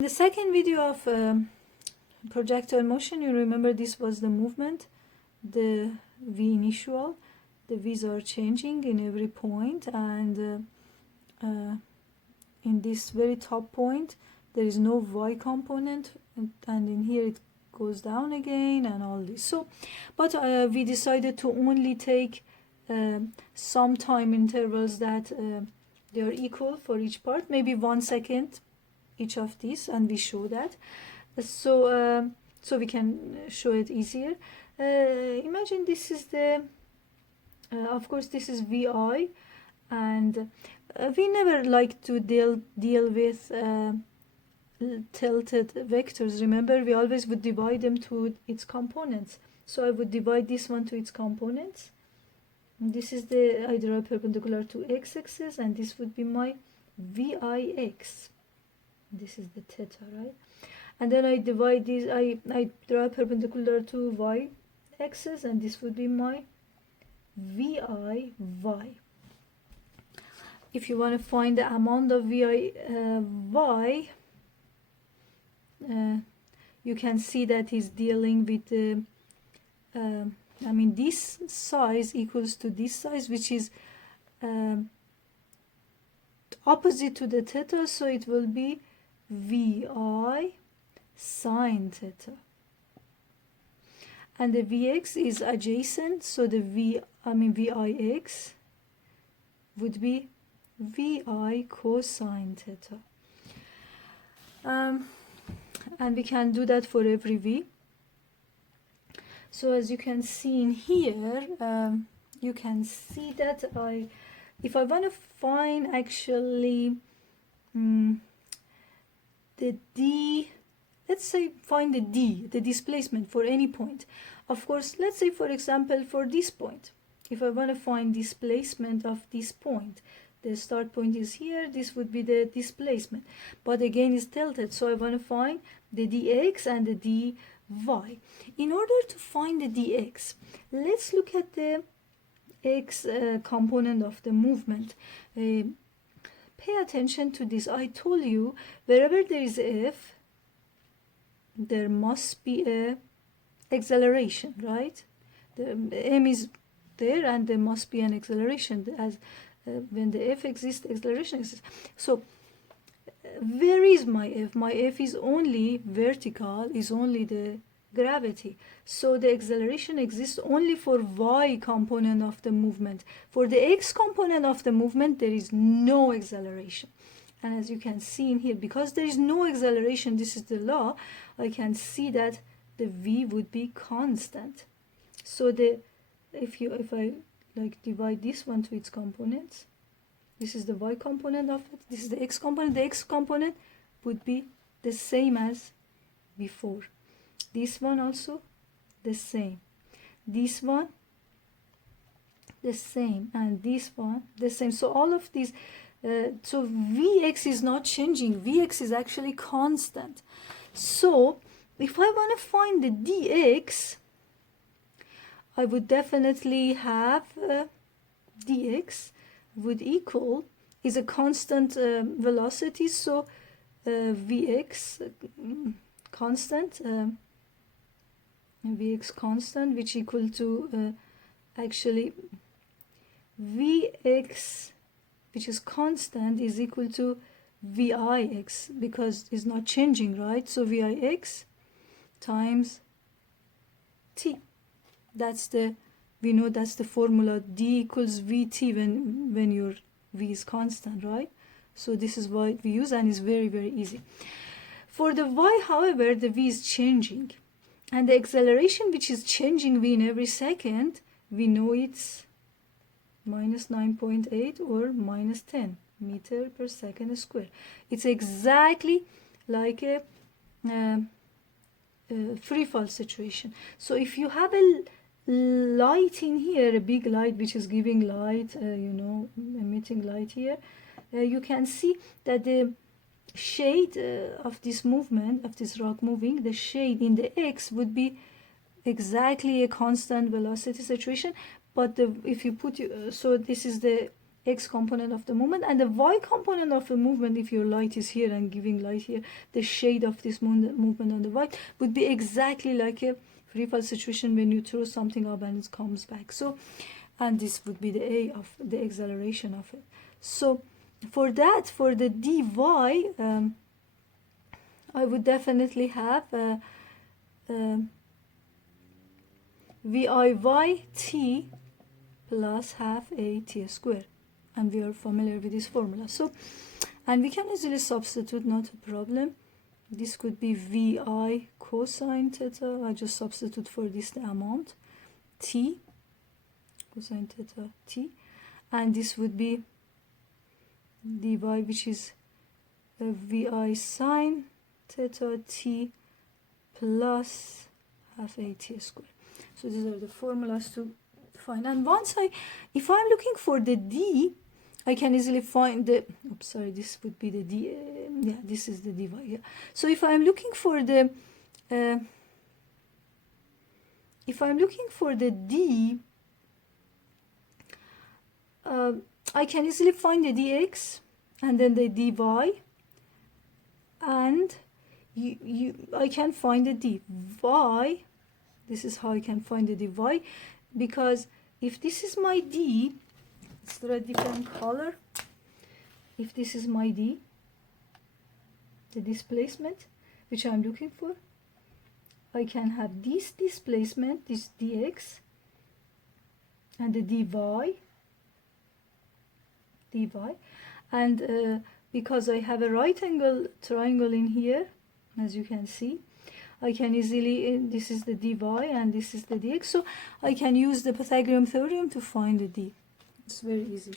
The second video of projectile motion, you remember this was the movement, the v initial. The v's are changing in every point, and in this very top point there is no y component, and in here it goes down again and all this. So but we decided to only take some time intervals that they are equal for each part, maybe 1 second each of these, and we show that. So so we can show it easier. Imagine this is the of course this is vi, and we never like to deal with tilted vectors. Remember, we always would divide them to its components. So I would divide this one to its components. This is the, I draw perpendicular to x-axis, and this would be my vix. This is the theta, right? And then I divide these, I draw perpendicular to y-axis, and this would be my viy. If you want to find the amount of viy, you can see that he's dealing with the I mean, this size equals to this size, which is opposite to the theta, so it will be vi sine theta. And the vx is adjacent, so the vix would be vi cosine theta. And we can do that for every v. So as you can see in here, you can see that if I want to find actually the d, let's say find the d, the displacement for any point. Of course, let's say for example for this point, if I want to find displacement of this point, the start point is here, this would be the displacement, but again it's tilted, so I want to find the dx and the dy. In order to find the dx, let's look at the x component of the movement. Pay attention to this. I told you wherever there is f, there must be a acceleration, right? The m is there, and there must be an acceleration. As when the f exists, the acceleration exists. So where is my f? My f is only vertical, is only the gravity. So the acceleration exists only for y component of the movement. For the x component of the movement, there is no acceleration. And as you can see in here, because there is no acceleration, this is the law, I can see that the v would be constant. So the if I like divide this one to its components, this is the y component of it, this is the x component. The x component would be the same as before. This one also the same. This one the same, and this one the same. So all of these, so vx is not changing. Vx is actually constant. So if I want to find the dx, I would definitely have dx would equal, is a constant velocity, so vx constant, vx constant, which equal to actually vx, which is constant, is equal to vix, because it's not changing, right? So vix times t. That's the, we know that's the formula, d equals vt when your v is constant, right? So this is what we use, and it's very, very easy. For the y, however, the v is changing, and the acceleration which is changing v in every second, we know it's minus 9.8 or minus 10 meter per second square. It's exactly like a free fall situation. So if you have a light in here, a big light which is giving light, emitting light here, you can see that the shade of this movement, of this rock moving, the shade in the x would be exactly a constant velocity situation. But if you put, so this is the x component of the movement, and the y component of the movement, if your light is here and giving light here, the shade of this movement on the y would be exactly like a free fall situation when you throw something up and it comes back. So, and this would be the a of the acceleration of it. So for that, for the dy, I would definitely have viy t plus half a t squared, and we are familiar with this formula. So, and we can easily substitute, not a problem. This could be vi cosine theta. I just substitute for this the amount t, cosine theta t, and this would be dy, which is vi sine theta t plus half a t squared. So these are the formulas to find. And once if I'm looking for the d, I can easily find the, oops, sorry, this would be the d, yeah, this is the dy, yeah. So if I'm looking for the, d, I can easily find the dx and then the dy, and I can find the dy. This is how I can find the dy, because if this is my d, let's draw a different color. If this is my d, the displacement which I'm looking for, I can have this displacement, this dx, and the dy, and because I have a right angle triangle in here, as you can see, I can easily, this is the dy and this is the dx, so I can use the Pythagorean theorem to find the d. It's very easy.